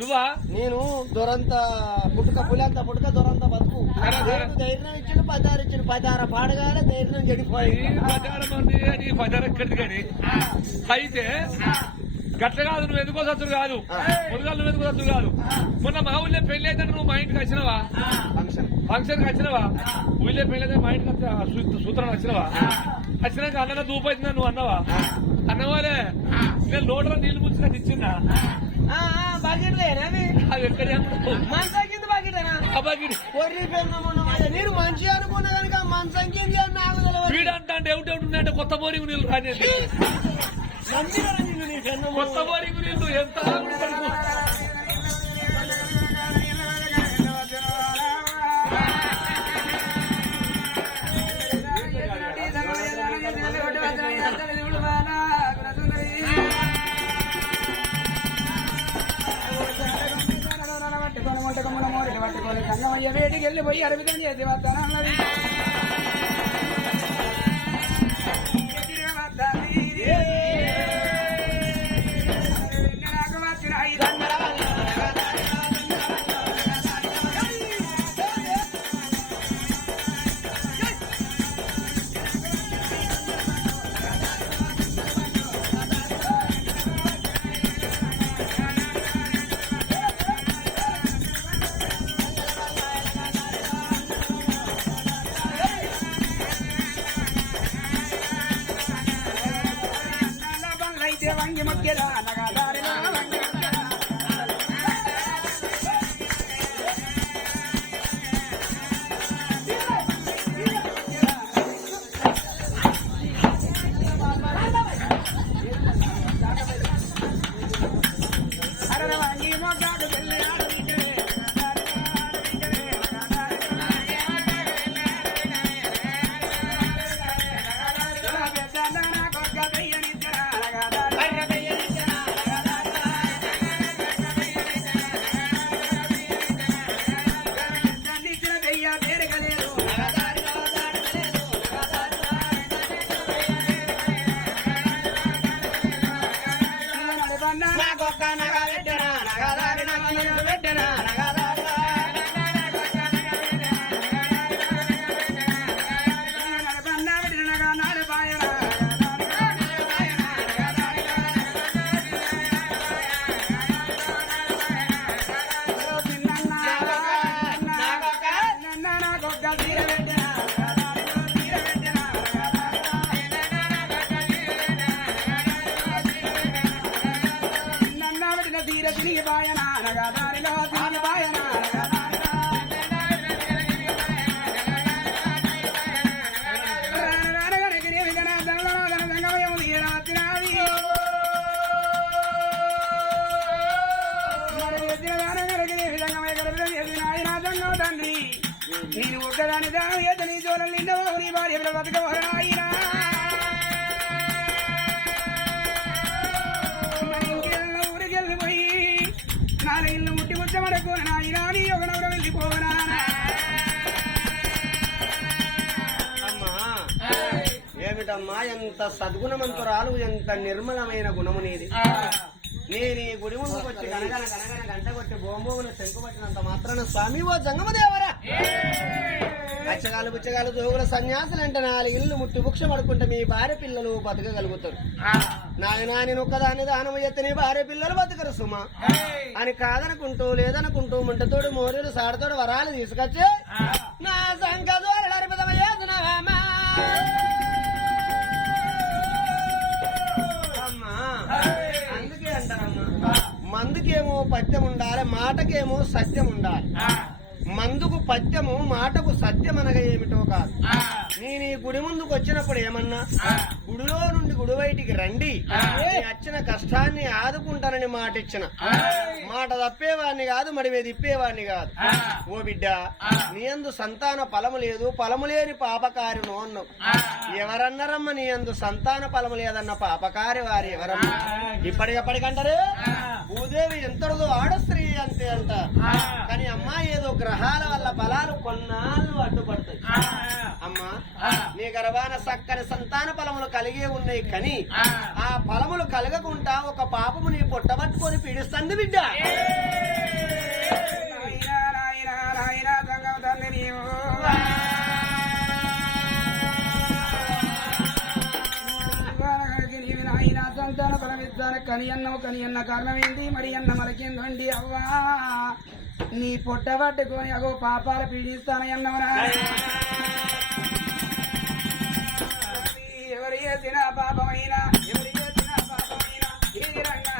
నువ్వా నేను దొరంత పుట్టుక పులంత పుట్టుక దొరంత బతుకు ధైర్యం ఇచ్చిన 16 ఇచ్చిన 16 పాడగానే ధైర్యం చెడిపోయింది. 16 మంది నీ 16 ఎక్కడిది కానీ అయితే గట్ల కాదు. నువ్వు ఎందుకో సత్తులు కాదు, ముదుగాలు నువ్వు ఎందుకో సత్తులు కాదు. మొన్న మా ఊళ్ళో పెళ్లి అయితే నువ్వు మా ఇంటికి వచ్చినవా? ఫంక్షన్ కి వచ్చినవా? ఊళ్ళో పెళ్లి అయితే మా ఇంటికి సూత్రాన్ని వచ్చినవా? వచ్చినాక అన్నగా దూపైతుందా నువ్వు అన్నవా? అన్నవాలే నేను లోటలో నీళ్లు పుచ్చినట్టు ఇచ్చిందా? అది ఎక్కడ మీరు మంచి అనుకున్నా కనుక మంచం వీడంటే ఎవటి ఉన్నాయంటే కొత్త బోరింగ్ నీళ్ళు రానేది. కొత్త బోరింగ్ నీళ్ళు ఎంత వేటికి వెళ్ళిపోయి అరవితం చేసి వస్తాను అన్నది. వంగి మధ్యలో అనగా దారిలో వంగి మొగ్గాడు పెళ్ళి తండ్రి నేను ఒక్కదాని దానం ఏత నీ జోలం నిండో నీ భార్య బతకవరాయినా ఊరికి వెళ్ళిపోయి నాలుగు ఇల్లు ముట్టి ముచ్చమడకు నాయనా నీ ఒకనొకరు వెళ్ళిపోవనా. ఏమిటమ్మా ఎంత సద్గుణమంతురాలు, ఎంత నిర్మలమైన గుణము నీది. నేను ఈ గుడి ముందుకు వచ్చి గనగన గనగన గంట కొట్టి బొమ్మను శంకు పట్టినంత మాత్రాన స్వామి ఓ జంగమదేవరా అచ్చగాలు బుచ్చగాలు జోగుల సన్యాసులు అంటే 4 ఇల్లు ముట్టి వృక్ష పడుకుంటే మీ భార్య పిల్లలు బతకగలుగుతారు. నాయనా నేను ఒక్కదాన్ని దానం ఎత్తి నీ భార్య పిల్లలు బతకరు సుమా అని కాదనుకుంటూ లేదనుకుంటూ ముంటతోడు మోరీలు సాడతోడు వరాలు తీసుకొచ్చి నా సంకదోరమయ్యేదునమ్మా. అందుకే అంటారమ్మా, మందుకేమో పత్యం ఉండాలి, మాటకేమో సత్యం ఉండాలి. మందుకు పత్యము, మాటకు సత్యం అనగా ఏమిటో కాదు. నేను ఈ గుడి ముందుకు వచ్చినప్పుడు ఏమన్నా గుడిలో నుండి గుడి బయటికి రండి, వచ్చిన కష్టాన్ని ఆదుకుంటానని మాట ఇచ్చిన మాట తప్పేవాడిని కాదు, మడివే తిప్పేవాడిని కాదు. ఓ బిడ్డ నీ యందు సంతాన ఫలము లేదు, ఫలము లేని పాపకారిను అన్నావు. ఎవరన్నారమ్మ నీ యందు సంతాన ఫలము లేదన్న పాపకారి వారు ఎవరమ్మా? ఇప్పటికప్పటికంటారే భూదేవి ఎంతదో ఆడ స్త్రీ అంతే అంట. కానీ అమ్మా ఏదో గ్రహాల వల్ల బలాలు కొన్నాళ్ళు అడ్డుపడతాయి. అమ్మా నీకు గర్భాన చక్కని సంతాన ఫలములు కలిగి ఉన్నాయి కానీ ఆ ఫలములు కలగకుండా ఒక పాపము నీ పొట్టబట్టుకొని పీడిస్తుంది బిడ్డ. నాయనా నాయనా నాయనా సంగమ తండ్రి నీవు నాయన సంతాన పరమిద్దాన కని అన్న కారణమైంది మరి అన్న మలకిందండి అవ్వా నీ పొట్ట పట్టుకొని అగో పాపాలు పీడిస్తాను అన్నవరా ఎవరు చేసిన పాపమైనా ఎవరు చేసిన పాపమైనా ఇది రంగా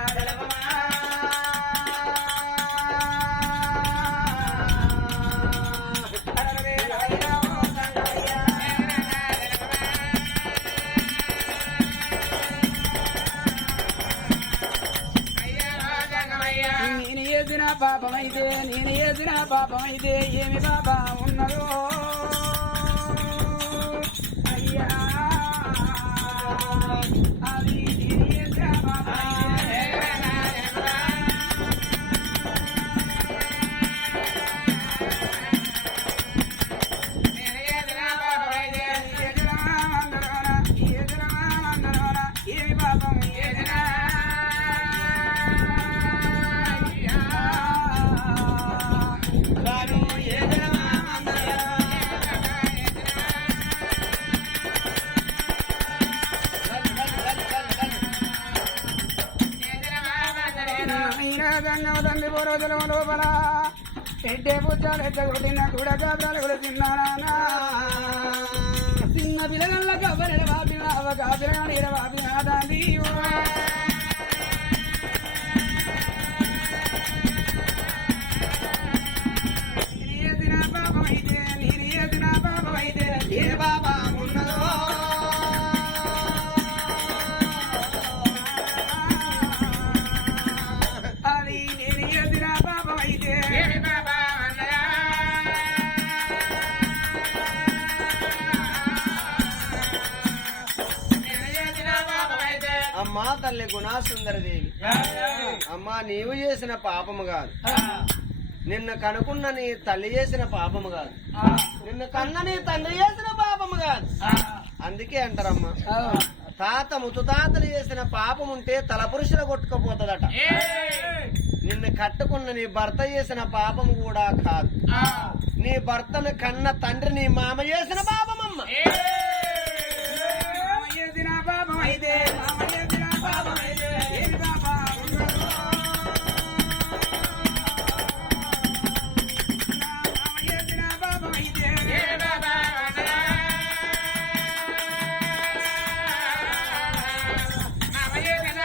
నేను చేసిన పాపమైతే ఏమి పాపం ఉన్నదో అయ్యా అది నేను చేసిన పాపమైతే ఏమి పాపం తండ్రి పూర్వజల లోపల పెట్టే పుచ్చాలు ఎట్టగొట్టిన కూడా కాపురాలు కూడా తిన్నానా చిన్న పిల్లల కబరి వాపిన అవ కాపిన వాపిన తండ్రి నేను చేసిన పాపం అయితే ఏ బాబా ఉన్నదో అమ్మా తల్లి గుణాసుందరదేవి, అమ్మా నీవు చేసిన పాపము కాదు, నిన్ను కనుకున్న నీ తల్లి చేసిన పాపము కాదు, నిన్ను కన్న నీ తండ్రి చేసిన పాపము కాదు. అందుకే అంటారమ్మా తాత ముత్తుతాతలు చేసిన పాపం ఉంటే తలపురుషుల కొట్టుకుపోతుందట. నిన్ను కట్టుకున్న నీ భర్త చేసిన పాపం కూడా కాదు, నీ భర్తను కన్న తండ్రి నీ మామ చేసిన పాపమమ్మ. పాపం అయితే ఏమి పాపం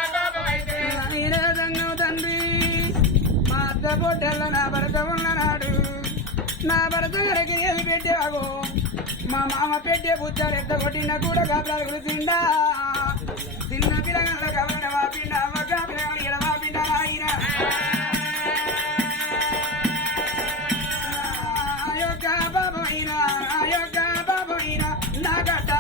పాపం అయితే తండ్రి మా అత్త పొట్టల్లో నా భర్త ఉన్ననాడు నా భర్త గడికి ఏది పెట్టావు మా మామ పెట్టే బుచ్చాలు ఎంత కొట్టినా కూడా కాపురాలు కురిసిందా చిన్న పిల్లగాళ్ళ కబడ వాపిండ అవ్వక పిల్లగాళ్ళ వాపిండ ఆయన యొక్క బాబైనా యొక్క బాబైనా నా గడ్డ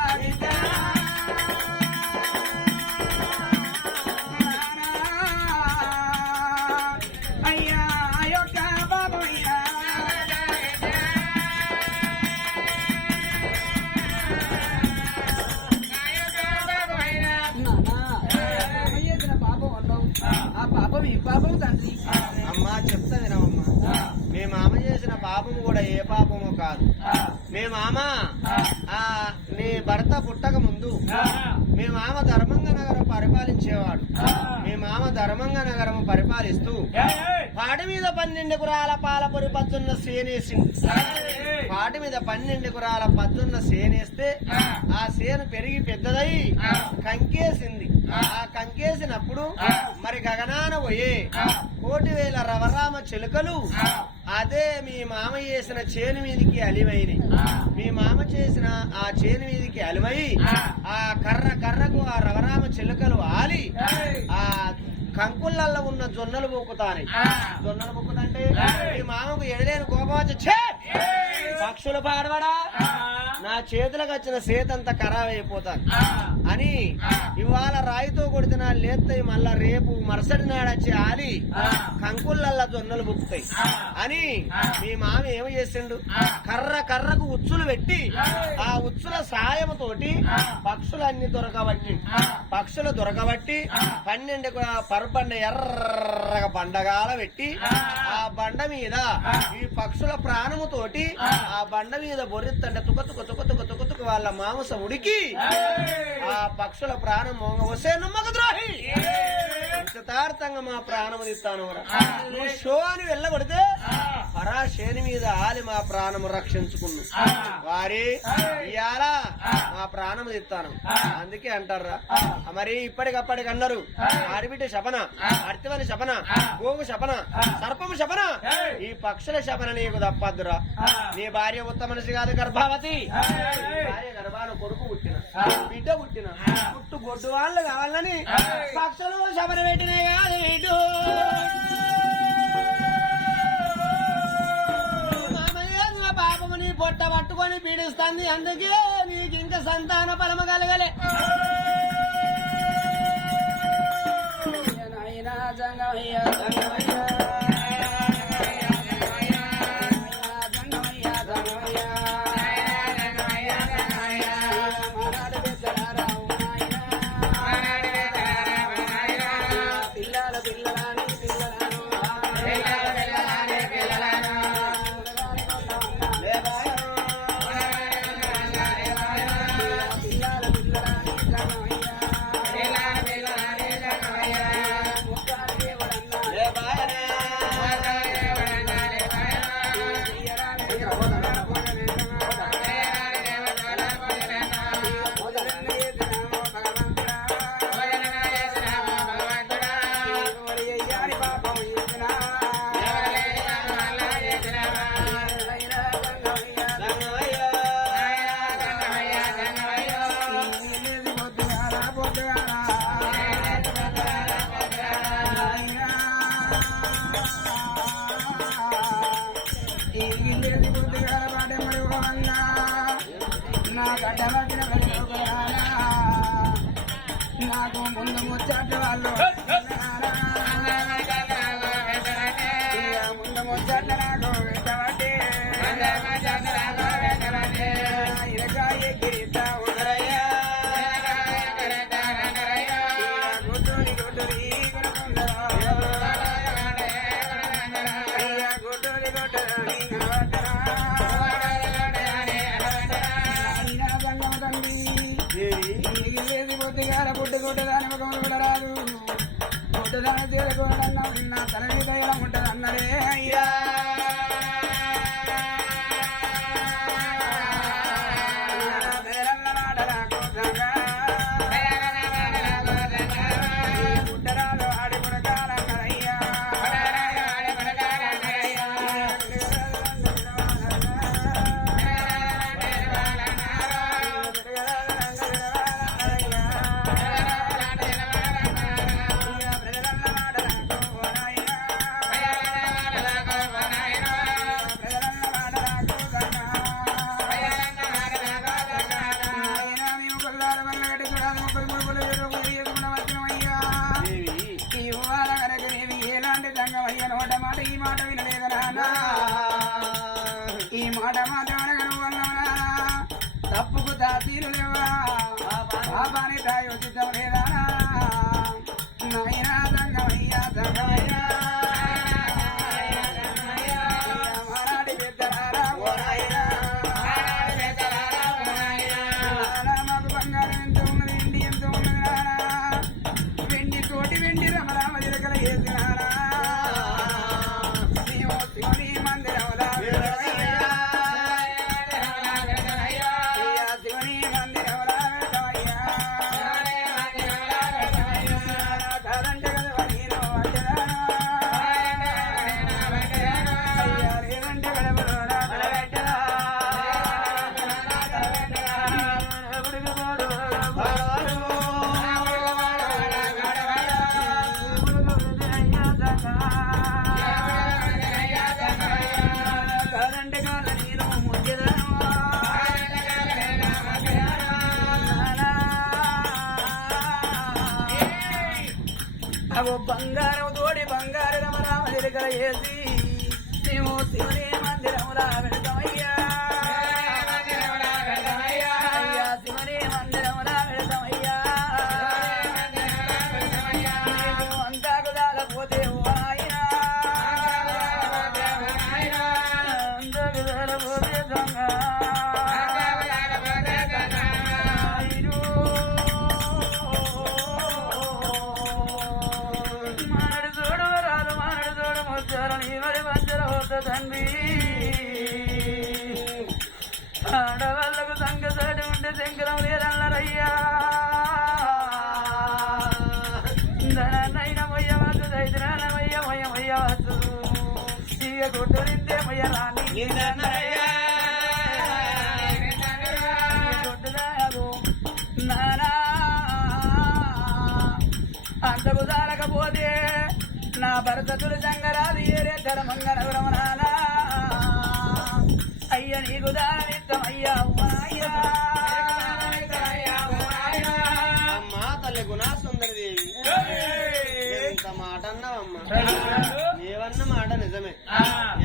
అయ్యా యొక్క బాబైనా ఆ పాపం ఏ పాపం తండ్రి అమ్మా చెప్తా వినమ్మా, మీ మామ చేసిన పాపము కూడా ఏ పాపము కాదు. మీ మామ నీ భర్త పుట్టక ముందు మీ మామ ధర్మంగ నగరం పరిపాలించేవాడు. మీ మామ ధర్మంగ నగరం పరిపాలిస్తూ పాటి మీద 12 గురాల పాల పొరి పచ్చున్న సేనేసింది. పాటి మీద 12 గురాల పచ్చున్న సేనేస్తే ఆ సేను పెరిగి పెద్దదై కంకేసింది. ఆ కంకేసినప్పుడు మరి గగనాన పోయే 1,000 రవరామ చిలుకలు అదే మీ మామ చేసిన చేను మీదికి అలివైనాయి. మీ మామ చేసిన ఆ చేను మీదికి అలివై ఆ కర్రకు ఆ రవరామ చిలుకలు ఆలి ఆ కంకుళ్ళల్లో ఉన్న జొన్నలు బొక్కుతాయి. జొన్నలు బొక్కుతంటే మీ మామకు ఎడలేని కోపం వచ్చి పక్షులు పాడవడా నా చేతులకు వచ్చిన సేతంతా ఖరాబ్ అయిపోతాను అని ఇవాళ రాయితో కొడితే నా లేస్తాయి. మళ్ళా రేపు మరుసటి నాడు వచ్చి ఆలి కంకులల్లా జొన్నలు బుక్కుతాయి అని మీ మామ ఏమి చేసిండు కర్రకు ఉచ్చులు పెట్టి ఆ ఉచ్చుల సాయముతోటి పక్షులన్నీ దొరకబట్టి పక్షులు దొరకబట్టి 12 పరబండ ఎర్రగా బండగాల పెట్టి ఆ బండ మీద ఈ పక్షుల ప్రాణముతోటి ఆ బండ మీద బొర్రెత్తంటే తుక వాళ్ళ మాంసం ఉడికి ఆ పక్షుల ప్రాణం మోంగ వసే నమ్మక ద్రోహి నిశ్చితార్థంగా మా ప్రాణము తీస్తాను నువ్వు షో అని వెళ్ళబడితే పరాశేని మీద ఆలి మా ప్రాణము రక్షించుకున్నావు వారి ఇయాల మా ప్రాణము తీస్తాను అందుకే అంటారా మరి ఇప్పటికప్పటికి అన్నారు ఆడిబిడ్డ శపన అర్తివని శపన గోవు శపన సర్పము శపన ఈ పక్షుల శపన నీకు తప్పద్దురా నీ భార్య ఉత్తమ మనిషి కాదు గర్భావతి భార్య గర్భాన కొడుకు పుట్టిన బిడ్డ పుట్టిన పుట్టు గొడ్డు వాళ్ళు కావాలని పక్షులు శపన పెట్టినే కాదు ఇటు పాపము నీ పొట్ట పట్టుకొని పీడిస్తుంది అందుకే నీకు ఇంకా సంతాన ఫలము కలగలే నాకు ముందు ముచ్చట వాళ్ళు ముందు ముచ్చట నాకు పెట్టబట్టి ఇరకాయ గిరిత ఉదరయ్యా గుడ్డుని గుడ్డుని గుడ్డుని గుడ్డుని పొద్దుగాల పుట్టుకొట్టదాని ముఖములు కూడా రాదు పుట్టుదాని తీరకూడదన్నా నా తలని దయలం ఉంటది అన్నదే అయ్యా పుట్టరాలు ఆడి పుడకాలన్నరయ్యా ఈ మాట వినలేదనా ఈ మాట మాట్లాడగను వల్లనా తప్పుకు తాతీలు లేవా పాపాని తాయి ఉచితం లేదా నాయనా దంగమయ్యా దంగమయ్యా మరాడి పెద్దరారా ఓ నాయనా మాకు బంగారం ఎంత ఉన్నది వెండి ఎంత ఉన్నది నానా వెండి తోటి వెండి రమరామ జిలకల వేసినారా బంగారం తోడి బంగారు రమరామ చిలకల వేసి మేము శివుని మందిరములా వెళతామయ్యా అయ్యా శివుని మందిరములా వెళతామయ్యా మేము అంతాకు దాకపోతే ఆయన అంతాకు దాకపోతే దొంగ మానడు చూడు రాదు మానడు చూడు ముచ్చారని మరి మధ్యలో తండ్రి ఆడవాళ్ళకు సంగసాటి ఉంటే శంకరం లేదన్నారయ్యా ధనాన్నైన మొయ్యవచ్చు దైద్రానమయ్య మొయ్యవచ్చు తీయ కొట్టు నిందే మొయ్య రాని కొట్టుదాగు నానా అంతకు దాడకపోతే నా భరతతులు సంగరాది ఏరేద్దర మంగళవరమనాలా అయ్య నీకు దానిత్తమయ్యా అయ్యా అమ్మా తల్లి గుణాసుందరదేవి ఎంత మాట అన్నావమ్మా నీవన్న మాట నిజమే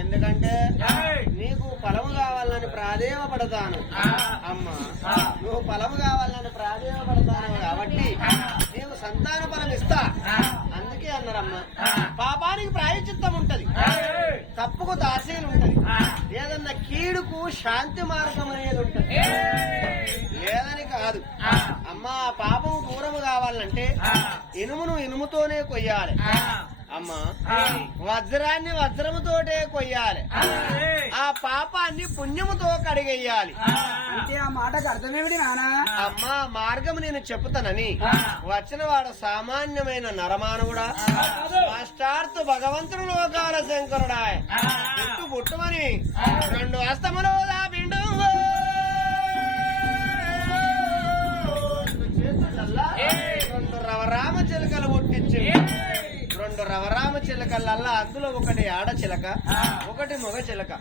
ఎందుకంటే నీకు ఫలము కావాలని ప్రాధేయపడతాను అమ్మా నువ్వు ఫలము కావాలని ప్రాధేయపడతాను కాబట్టి నీకు సంతాన ఫలం ఇస్తా అందుకే అన్నారమ్మా పాపానికి ప్రాయచిత్తం ఉంటది తప్పుకు దాసీలు ఉంటది ఏదన్నా కీడుకు శాంతి మార్గం అనేది ఉంటది లేదని కాదు అమ్మా పాపము దూరము కావాలంటే ఇనుమును ఇనుముతోనే కొయ్యాలి అమ్మా వజ్రాన్ని వజ్రముతోటే కొయ్యాలి ఆ పాపాన్ని పుణ్యముతో కడిగేయాలి అంటే ఆ మాటకు అర్థమేమిటి నానా అమ్మా మార్గము నేను చెప్పుతానని వచ్చిన వాడు సామాన్యమైన నరమానవుడా అష్టార్థ భగవంతుడు లోకాల శంకరుడా పుట్టు పుట్టుమని 2 అస్తములో దాపిండు చేతులల్లా 2 రవరామ చిలకలు పుట్టించి 2 రవరామ చిలకలల్లా అందులో ఒకటి ఆడ చిలక ఒకటి మగ చిలక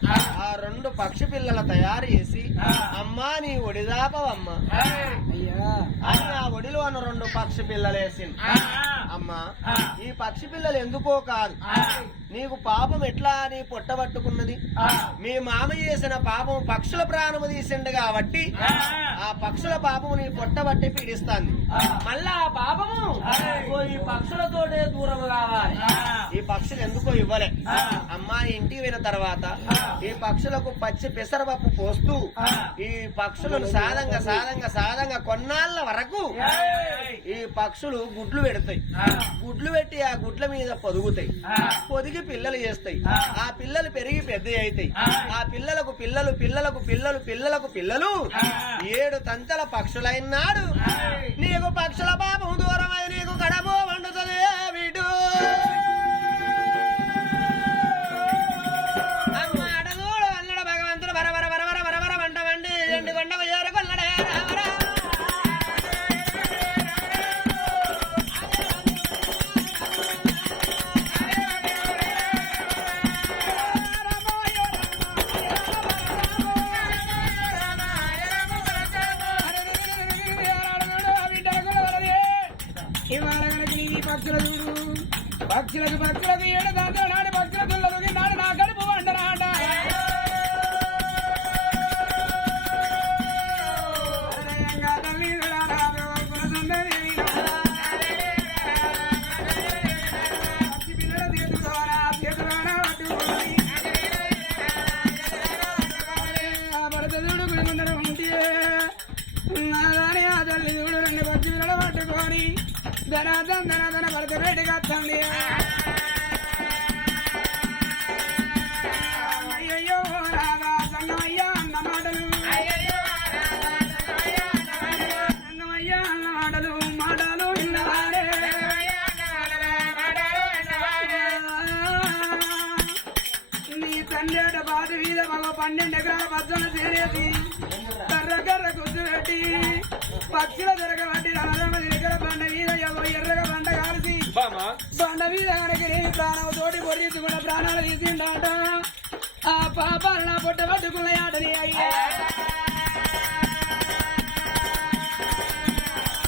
ఆ 2 పక్షి పిల్లల తయారు చేసి అమ్మా నీ ఒడిదాపవమ్మా అయ్యా అని ఆ ఒడిలో అన్న 2 పక్షి పిల్లలేసింది అమ్మా ఈ పక్షి పిల్లలు ఎందుకో కాదు నీకు పాపం ఎట్లా నీ పొట్టబట్టుకున్నది మీ మామ చేసిన పాపం పక్షుల ప్రాణము తీసిండు కాబట్టి ఆ పక్షుల పాపము నీ పొట్టబట్టి పీడిస్తాంది మళ్ళా ఆ పాపము ఓ ఈ పక్షులతోటే దూరం కావాలి ఈ పక్షులు ఎందుకో ఇవ్వలే అమ్మా ఇంటికి పోయిన తర్వాత ఈ పక్షులకు పచ్చి పెసరపప్పు పోస్తూ ఈ పక్షులను సాధంగా కొన్నాళ్ళ వరకు ఈ పక్షులు గుడ్లు పెడతాయి గుడ్లు పెట్టి ఆ గుడ్ల మీద పొదుగుతాయి పొదిగి పిల్లలు చేస్తాయి ఆ పిల్లలు పెరిగి పెద్ద అవుతాయి ఆ పిల్లలకు పిల్లలు 7 తంతల పక్షులైనాడు నీకు పక్షుల పాపం దూరమై నీకు కడబో వండుతుంది వీడు అమ్మ అడగూడు అల్లడ భగవంతుడు బరబర వంట వండి 2 కొండకు చేరుకొల్లడే రామరా పక్షులకు 7 దాంట్లో నాడు పక్షుల తుల్లకి నాడు నా కడుపు వండరాట భరతదుడు గుడి ముందర ఉంటే నాదాని ఆ తల్లి చూడు 2 పక్షి పిల్లలు పట్టుకొని ధన భరత బయటకు వస్తుంది అయ్యయ్యో రాగా సంగమయ్యా అన్న మాటలు సంగమయ్యా అన్న మాటలు విన్నవారే నీ తండ్రి బాధ మీద మగ 12 ఎకరాల పచ్చలు చేరేసి కర్ర గుర్తు పెట్టి పక్షుల దొరకబట్టి రాజమ్మ దగ్గర బండ మీద ఎర్రగా బండ కాల్చి బండ మీద కనుక ప్రాణం తోటి పొడిగించుకున్న ప్రాణాలు తీసిండాట ఆ పాపాలు నా పొట్ట పట్టుకున్నాయాటని అయ్యా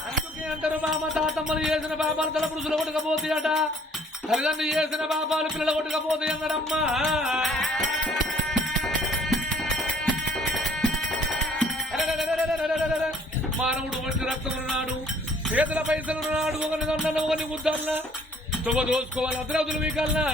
అందుకే అంటారు మామ తాతమ్మలు చేసిన పాపాలు తల పురుషులు కొట్టకపోతాయట తల్లిదండ్రులు చేసిన పాపాలు పిల్లలు కొట్టుకపోతాయి అన్నారమ్మా. మానవుడు మంచి రక్తం ఉన్నాడు, చేతుల పైసలు ఉన్నాడు, ఒకరిని దొండలు ఒకరిని ముద్దల్లా తువ్వ దోసుకోవాలి అద్రవతులు మీకల్లా